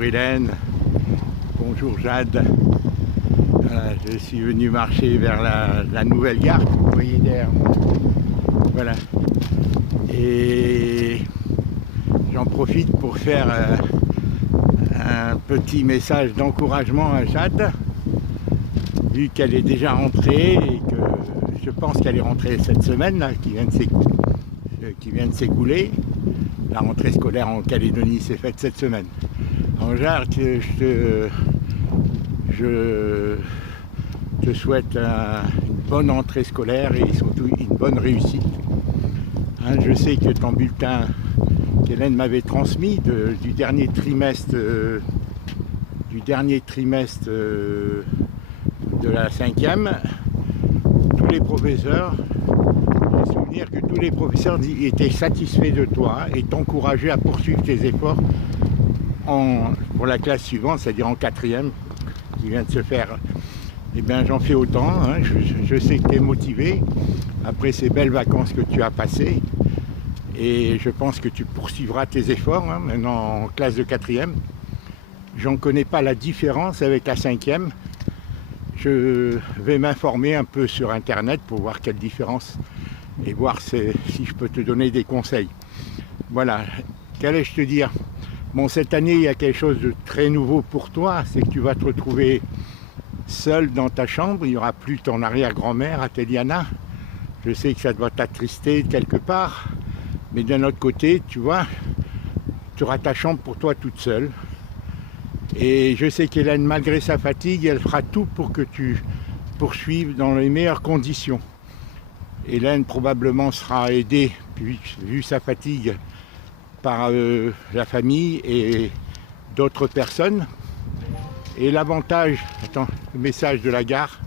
bonjour Hélène, bonjour Jade. Voilà, je suis venu marcher vers la nouvelle gare que vous voyez derrière moi. Voilà. Et j'en profite pour faire un petit message d'encouragement à Jade, vu qu'elle est déjà rentrée et que je pense qu'elle est rentrée cette semaine là, qui vient de s'écouler. La rentrée scolaire en Calédonie s'est faite cette semaine. En Jade, je te souhaite une bonne entrée scolaire et surtout une bonne réussite. Hein, je sais que ton bulletin qu'Hélène m'avait transmis du dernier trimestre de la 5e, tous les professeurs, j'ai souvenir que tous les professeurs étaient satisfaits de toi et t'encourageaient à poursuivre tes efforts pour la classe suivante, c'est-à-dire en 4e, qui vient de se faire. Eh bien, j'en fais autant, hein. Je sais que tu es motivé après ces belles vacances que tu as passées et je pense que tu poursuivras tes efforts, hein, maintenant en classe de 4e. J'en connais pas la différence avec la 5e. Je vais m'informer un peu sur internet pour voir quelle différence et voir si je peux te donner des conseils. Voilà, qu'allais-je te dire? Bon, cette année, il y a quelque chose de très nouveau pour toi, c'est que tu vas te retrouver seul dans ta chambre, il n'y aura plus ton arrière-grand-mère, Athéliana. Je sais que ça doit t'attrister quelque part, mais d'un autre côté, tu vois, tu auras ta chambre pour toi toute seule. Et je sais qu'Hélène, malgré sa fatigue, elle fera tout pour que tu poursuives dans les meilleures conditions. Hélène probablement sera aidée, vu sa fatigue, par la famille et d'autres personnes. Et l'avantage, attends, le message de la gare.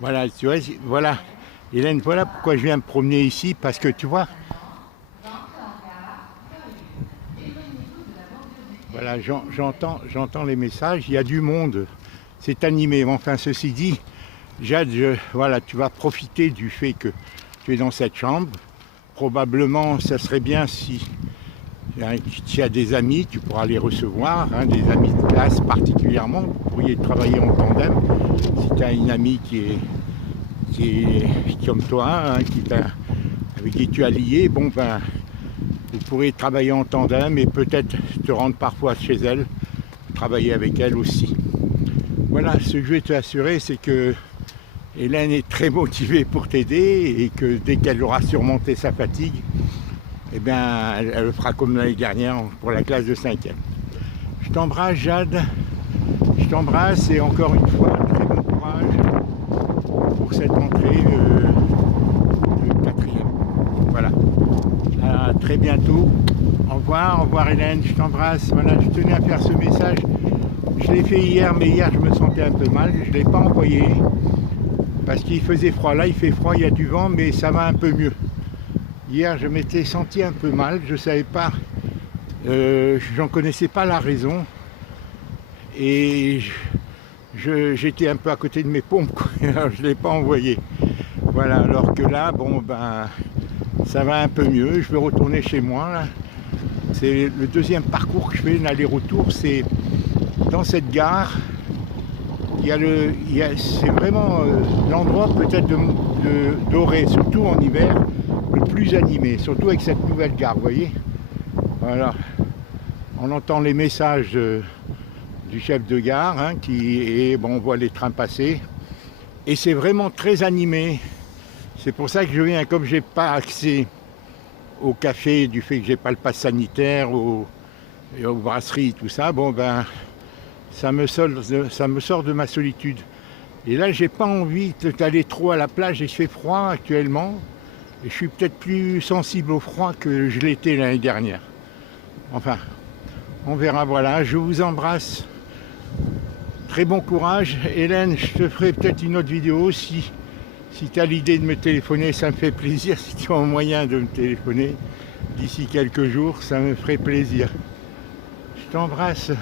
Voilà, tu vois, voilà, Hélène, voilà pourquoi je viens me promener ici, parce que tu vois, voilà, j'entends les messages, il y a du monde, c'est animé. Enfin, ceci dit, Jade, voilà, tu vas profiter du fait que tu es dans cette chambre. Probablement, ça serait bien si tu as des amis, tu pourras les recevoir, hein, des amis de classe particulièrement. Vous pourriez travailler en tandem. Si tu as une amie qui est comme toi, hein, avec qui tu as lié, bon ben, vous pourrez travailler en tandem et peut-être te rendre parfois chez elle, travailler avec elle aussi. Voilà, ce que je vais t'assurer, c'est que Hélène est très motivée pour t'aider et que dès qu'elle aura surmonté sa fatigue, eh bien, elle le fera comme l'année dernière pour la classe de 5e. Je t'embrasse Jade, je t'embrasse et encore une fois, très bon courage pour cette entrée de 4e. Voilà, à très bientôt. Au revoir Hélène, je t'embrasse. Voilà, je tenais à faire ce message. Je l'ai fait hier, mais hier je me sentais un peu mal, je ne l'ai pas envoyé. Parce qu'il faisait froid, là il fait froid, il y a du vent, mais ça va un peu mieux. Hier je m'étais senti un peu mal, je ne savais pas, j'en connaissais pas la raison. Et j'étais un peu à côté de mes pompes, quoi. Alors je ne l'ai pas envoyé. Voilà, alors que là, bon ben, ça va un peu mieux, je vais retourner chez moi. Là. C'est le deuxième parcours que je fais, l'aller-retour, c'est dans cette gare. C'est vraiment l'endroit peut-être de Doré, surtout en hiver, le plus animé, surtout avec cette nouvelle gare, vous voyez. Voilà, on entend les messages du chef de gare, hein, bon, on voit les trains passer, et c'est vraiment très animé. C'est pour ça que je viens, comme j'ai pas accès au café, du fait que j'ai pas le pass sanitaire, aux brasseries, tout ça, bon ben, ça me sort de ma solitude. Et là, j'ai pas envie d'aller trop à la plage, il fait froid actuellement. Et je suis peut-être plus sensible au froid que je l'étais l'année dernière. Enfin, on verra, voilà. Je vous embrasse. Très bon courage. Hélène, je te ferai peut-être une autre vidéo. Si tu as l'idée de me téléphoner, ça me fait plaisir. Si tu as un moyen de me téléphoner d'ici quelques jours, ça me ferait plaisir. Je t'embrasse.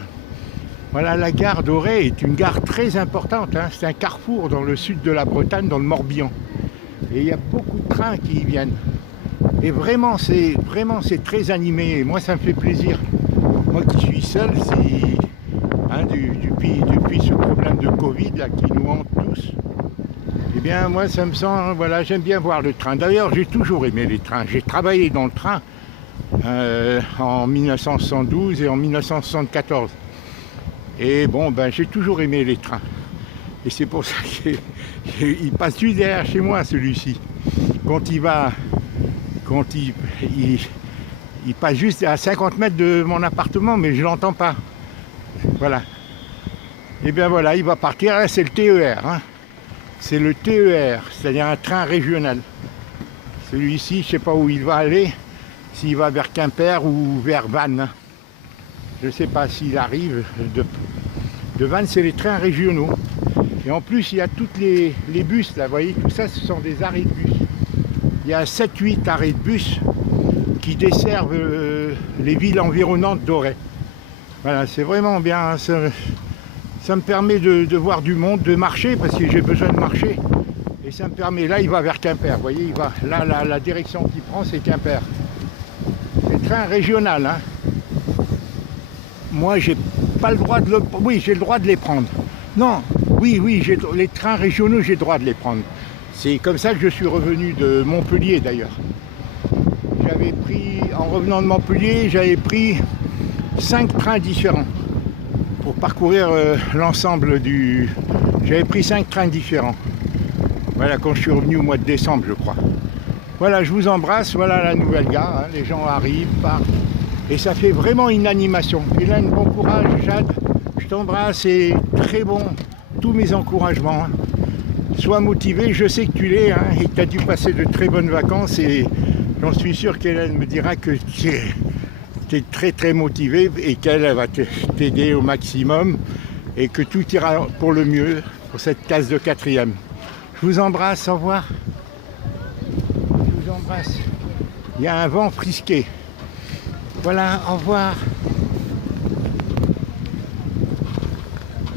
Voilà, la gare d'Auray est une gare très importante, hein. C'est un carrefour dans le sud de la Bretagne, dans le Morbihan. Et il y a beaucoup de trains qui y viennent. Et vraiment, c'est très animé. Et moi, ça me fait plaisir. Moi qui suis seul, hein, depuis ce problème de Covid là, qui nous hante tous, eh bien, moi, ça me sent... Voilà, j'aime bien voir le train. D'ailleurs, j'ai toujours aimé les trains. J'ai travaillé dans le train en 1972 et en 1974. Et bon, ben, j'ai toujours aimé les trains. Et c'est pour ça qu'il passe juste derrière chez moi, celui-ci. Quand il passe juste à 50 mètres de mon appartement, mais je ne l'entends pas. Voilà. Et bien voilà, il va partir. Là, c'est le TER. Hein. C'est le TER, c'est-à-dire un train régional. Celui-ci, je ne sais pas où il va aller, s'il va vers Quimper ou vers Vannes. Je ne sais pas s'il arrive de Vannes, c'est les trains régionaux. Et en plus, il y a toutes les bus, là, vous voyez, tout ça, ce sont des arrêts de bus. Il y a 7-8 arrêts de bus qui desservent les villes environnantes d'Auray. Voilà, c'est vraiment bien. Ça me permet de voir du monde, de marcher, parce que j'ai besoin de marcher. Et ça me permet, là, il va vers Quimper, vous voyez, il va, là, la direction qu'il prend, c'est Quimper. C'est train régional, hein. Moi, j'ai pas le droit de le... Oui, j'ai le droit de les prendre. Non, oui, les trains régionaux, j'ai le droit de les prendre. C'est comme ça que je suis revenu de Montpellier, d'ailleurs. J'avais pris, en revenant de Montpellier, j'avais pris 5 trains différents pour parcourir l'ensemble du... J'avais pris 5 trains différents. Voilà, quand je suis revenu au mois de décembre, je crois. Voilà, je vous embrasse, voilà la nouvelle gare, hein. Les gens arrivent, partent. Et ça fait vraiment une animation. Hélène, bon courage, Jade, je t'embrasse et très bon, tous mes encouragements. Hein. Sois motivé, je sais que tu l'es, hein, et que tu as dû passer de très bonnes vacances et j'en suis sûr qu'Hélène me dira que tu es très très motivé et qu'elle va t'aider au maximum et que tout ira pour le mieux pour cette classe de 4e. Je vous embrasse, au revoir. Je vous embrasse. Il y a un vent frisqué. Voilà, au revoir.